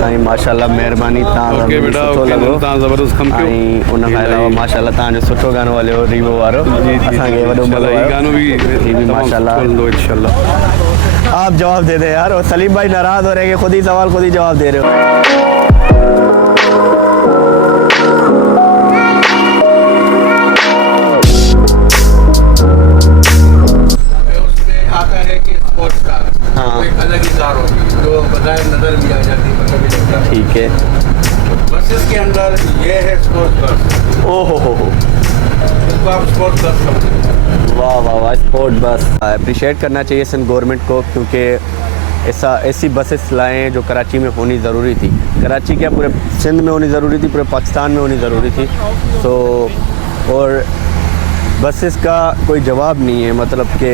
साईं माशाल्लाह महिरबानी तव्हां सुठो लॻो ज़बरदस्त कमु कयो ऐं उन खां अलावा माशाल्लाह तव्हांजो सुठो गानो हलियो रीवो वारो असांखे वॾो मज़ो आयो गानो भी माशाल्लाह इंशाल्लाह। आप जवाब दे दे यार और सलीम भाई नाराज हो रहे हैं कि खुद ही सवाल खुद ही जवाब दे रहे हो। ठीक है बस इसके अंदर ये है स्पोर्ट्स बस। ओहो हो इसको आप स्पोर्ट्स बस समझें। वाह वाह वाह स्पोर्ट बस अप्रिशिएट करना चाहिए सन गवर्नमेंट को क्योंकि ऐसी बसेस लाएँ जो कराची में होनी ज़रूरी थी। कराची क्या पूरे सिंध में होनी ज़रूरी थी, पूरे पाकिस्तान में होनी ज़रूरी थी। तो और बसेस का कोई जवाब नहीं है, मतलब कि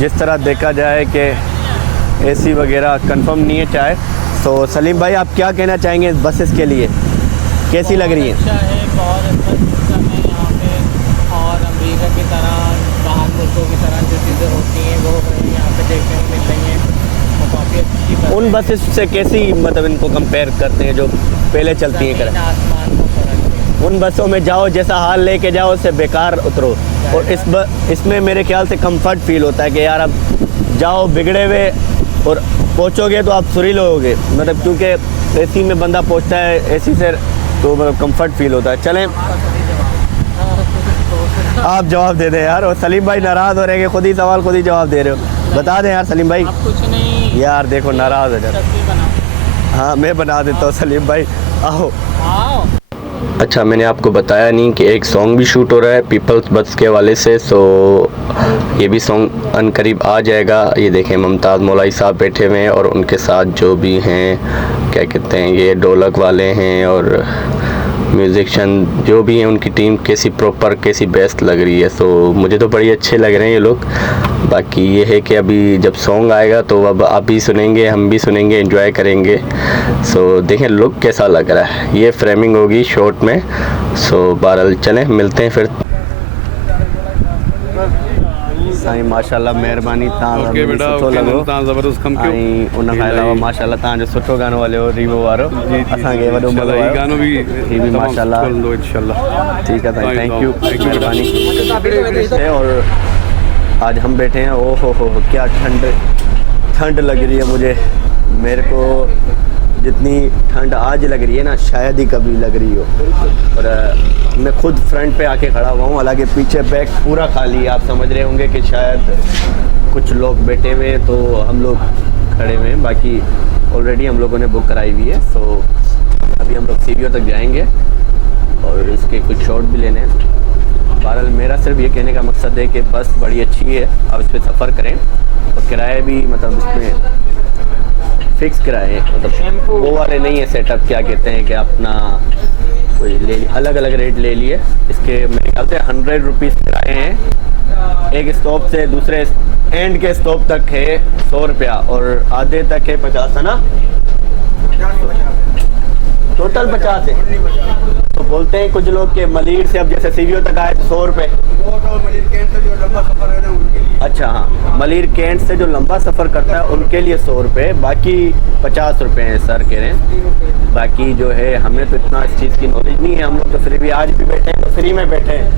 जिस तरह देखा जाए कि एसी वगैरह कंफर्म नहीं है चाहे। तो सलीम भाई आप क्या कहना चाहेंगे इस बसेस के लिए, कैसी लग रही है? अच्छा है, बहुत अच्छा सिस्टम है यहाँ पे और अमेरिका की तरह बाहर मुल्कों की तरह जो चीज़ें होती हैं वो यहाँ पे देखने को मिल रही हैं और काफ़ी अच्छी बस उन बसेस से कैसी मतलब इनको कंपेयर करते हैं जो पहले चलती हैं? ज़मीन आसमान को फर्क है। उन बसों में जाओ जैसा हाल लेके जाओ उससे बेकार उतरो, और इसमें मेरे ख्याल से कंफर्ट फील होता है कि यार अब जाओ बिगड़े हुए और पहुँचोगे तो आप सुरीले होगे, मतलब क्योंकि एसी में बंदा पहुँचता है एसी से तो मतलब कंफर्ट फील होता है। चलें आप जवाब दे दें यार और सलीम भाई नाराज़ हो रहे हैं कि खुद ही सवाल खुद ही जवाब दे रहे हो। बता दें यार सलीम भाई। अब कुछ नहीं यार देखो नाराज़ हो जाते। सब्जी बना। हाँ मैं बना देता हूँ सलीम भाई, आओ। आओ। अच्छा मैंने आपको बताया नहीं कि एक सॉन्ग भी शूट हो रहा है पीपल्स बस के हवाले से, तो ये भी सॉन्ग अनकरीब आ जाएगा। ये देखें मुमताज़ मौलाई साहब बैठे हुए हैं और उनके साथ जो भी हैं क्या कहते हैं ये ढोलक वाले हैं और म्यूज़िशियन जो भी हैं उनकी टीम कैसी प्रॉपर कैसी बेस्ट लग रही है। तो मुझे तो बड़ी अच्छे लग रहे हैं ये लोग। बाकी ये है कि अभी जब सॉन्ग आएगा तो अब आप भी सुनेंगे हम भी सुनेंगे एंजॉय करेंगे। सो देखें लुक कैसा लग रहा है, ये फ्रेमिंग होगी शॉर्ट में। सो बहरहाल चलें मिलते हैं फिर। साईं माशाल्लाह महिरबानी तव्हां सुठो लॻो ज़बरदस्त कमु कयो ऐं उन खां अलावा माशाल्लाह तव्हांजो सुठो गानो हलियो रीवो वारो असांखे वॾो मज़ो आयो। गानो भी माशाल्लाह इंशाल्लाह। ठीक है साईं, थैंक यू महिरबानी। और आज हम बैठे हैं, ओ हो क्या ठंड लग रही है मुझे। मेरे को जितनी ठंड आज लग रही है ना शायद ही कभी लग रही हो। और मैं खुद फ्रंट पे आके खड़ा हुआ हूँ, हालांकि पीछे बैक पूरा खाली है। आप समझ रहे होंगे कि शायद कुछ लोग बैठे हुए हैं तो हम लोग खड़े हुए हैं, बाकी ऑलरेडी हम लोगों ने बुक कराई हुई है। सो अभी हम लोग सीवीओ तक जाएंगे और इसके कुछ शॉट भी लेने हैं। बहरहाल मेरा सिर्फ ये कहने का मकसद है कि बस बड़ी अच्छी है, आप इस पर सफ़र करें और किराए भी मतलब इसमें फिक्स किराए, मतलब वो वाले नहीं है सेटअप क्या कहते हैं कि अपना कोई ले अलग अलग रेट ले लिए। इसके मेरे ख्याल से 100 रुपीज़ किराए हैं, एक स्टॉप से दूसरे एंड के स्टॉप तक है 100 रुपया और आधे तक है 50 है ना, टोटल 50 है। तो बोलते हैं कुछ लोग के मलीर से अब जैसे सीवीओ तक आए तो 100 रुपये। अच्छा हाँ, मलीर कैंट से जो लंबा सफ़र करता है उनके लिए 100 रुपये, बाकी 50 रुपये हैं सर कह रहे हैं। बाकी जो है हमें तो इतना इस चीज़ की नॉलेज नहीं है, हम लोग तो फिर भी आज भी बैठे हैं तो फ्री में बैठे हैं।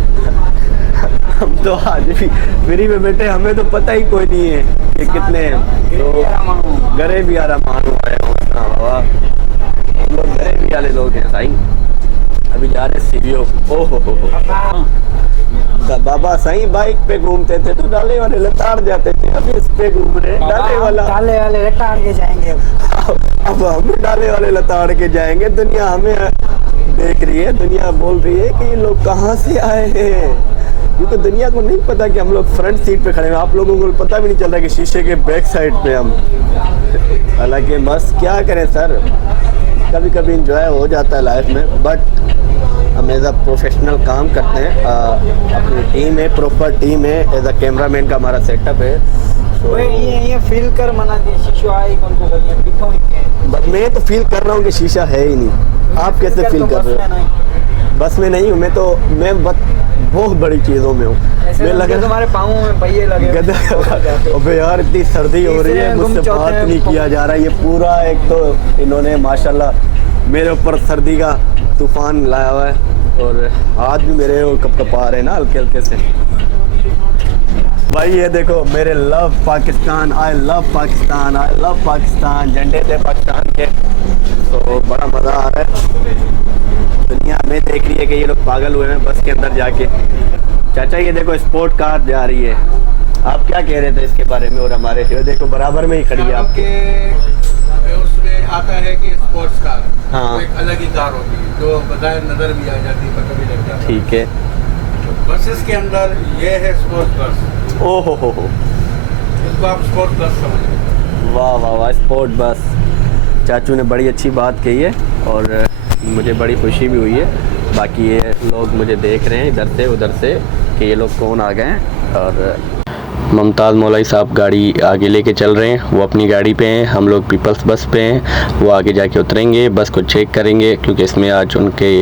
हम तो आज भी फ्री में बैठे, हमें तो पता ही कोई नहीं है कि कितने हैं। तो घरे भी आराम मानो आए हो, हम लोग घरे भी वाले लोग हैं साईं। अभी जा रहे सीवीओ। ओ हो बाबा साईं बाइक पे घूमते थे तो डाले वाले लताड़ जाते थे, अभी इस पे घूम रहे डाले वाले लताड़ के जाएंगे। अब हम डाले वाले लताड़ के जाएंगे। दुनिया हमें देख रही है, दुनिया बोल रही है कि ये लोग कहाँ से आए हैं, क्योंकि दुनिया को नहीं पता कि हम लोग फ्रंट सीट पे खड़े हैं। आप लोगों को पता भी नहीं चल रहा कि शीशे के बैक साइड पे हम। हालांकि बस क्या करें सर, कभी कभी इंजॉय हो जाता है लाइफ में, बट हम एज अ प्रोफेशनल काम करते हैं। अपनी टीम है, प्रॉपर टीम है, एज अ कैमरामैन का हमारा सेटअप है। तो ये फील कर मना दिए शीशा आई कौन को गलियां मैं तो फील कर रहा हूँ कि शीशा है ही नहीं। आप कैसे फील कर रहे हो? बस में नहीं हूँ मैं, तो मैं बहुत बड़ी चीज़ों में हूँ। मैं लगा तुम्हारे पाँव में पहिए लगे अबे यार इतनी सर्दी हो रही है, मुझसे बात नहीं किया जा रहा है। ये पूरा एक तो इन्होंने माशाल्लाह मेरे ऊपर सर्दी का तूफान लाया हुआ है और हाथ भी मेरे वो कपकपा रहे हैं ना हल्के हल्के से। भाई ये देखो मेरे love Pakistan, I love Pakistan, I love Pakistan झंडे थे पाकिस्तान के। तो बड़ा मज़ा आ रहा है। दुनिया में देख रही है कि ये लोग पागल हुए हैं बस के अंदर जाके। चाचा ये देखो स्पोर्ट कार जा रही है, आप क्या कह रहे थे इसके बारे में? और हमारे ये देखो बराबर में ही खड़ी है आपके। उसमें आता है कि स्पोर्ट्स कार, हाँ। वो एक अलग ही कार होती है जो बजाय नजर भी आ जाती है, कभी लग जाती है। ठीक है। बसेस के अंदर ये है स्पोर्ट्स बस। ओ हो इसको आप स्पोर्ट्स बस समझिए। वाह वाह वाह, स्पोर्ट बस। चाचू ने बड़ी अच्छी बात कही है और मुझे बड़ी खुशी भी हुई है। बाकी ये लोग मुझे देख रहे हैं इधर से उधर से कि ये लोग कौन आ गए हैं। और मुमताज़ मौलवी साहब गाड़ी आगे लेके चल रहे हैं, वो अपनी गाड़ी पे हैं, हम लोग पीपल्स बस पे हैं। वो आगे जाके उतरेंगे, बस को चेक करेंगे क्योंकि इसमें आज उनके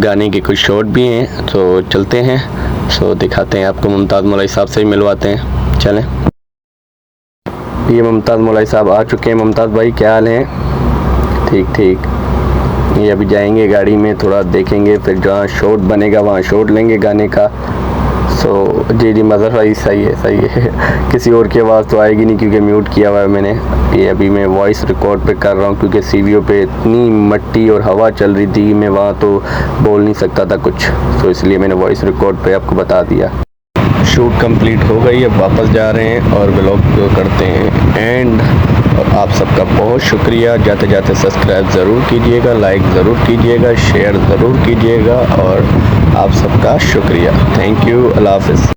गाने के कुछ शॉट भी हैं। तो चलते हैं, सो दिखाते हैं आपको, मुमताज़ मौलवी साहब से ही मिलवाते हैं। चलें। ये मुमताज़ मौलवी साहब आ चुके हैं। मुमताज़ भाई क्या हाल है? ठीक ठीक। ये अभी जाएंगे गाड़ी में, थोड़ा देखेंगे, फिर जहाँ शॉट बनेगा वहाँ शॉट लेंगे गाने का। सो जी मज़र भाई सही है किसी और की आवाज़ तो आएगी नहीं क्योंकि म्यूट किया हुआ है मैंने। ये अभी मैं वॉइस रिकॉर्ड पे कर रहा हूँ क्योंकि सीवीओ पे इतनी मट्टी और हवा चल रही थी, मैं वहाँ तो बोल नहीं सकता था कुछ, तो इसलिए मैंने वॉइस रिकॉर्ड पे आपको बता दिया। शूट कंप्लीट हो गई, अब वापस जा रहे हैं और व्लॉग को करते हैं एंड। और आप सबका बहुत शुक्रिया। जाते जाते सब्सक्राइब ज़रूर कीजिएगा, लाइक ज़रूर कीजिएगा, शेयर ज़रूर कीजिएगा और आप सबका शुक्रिया। Thank you. अल्लाह हाफ़िज़।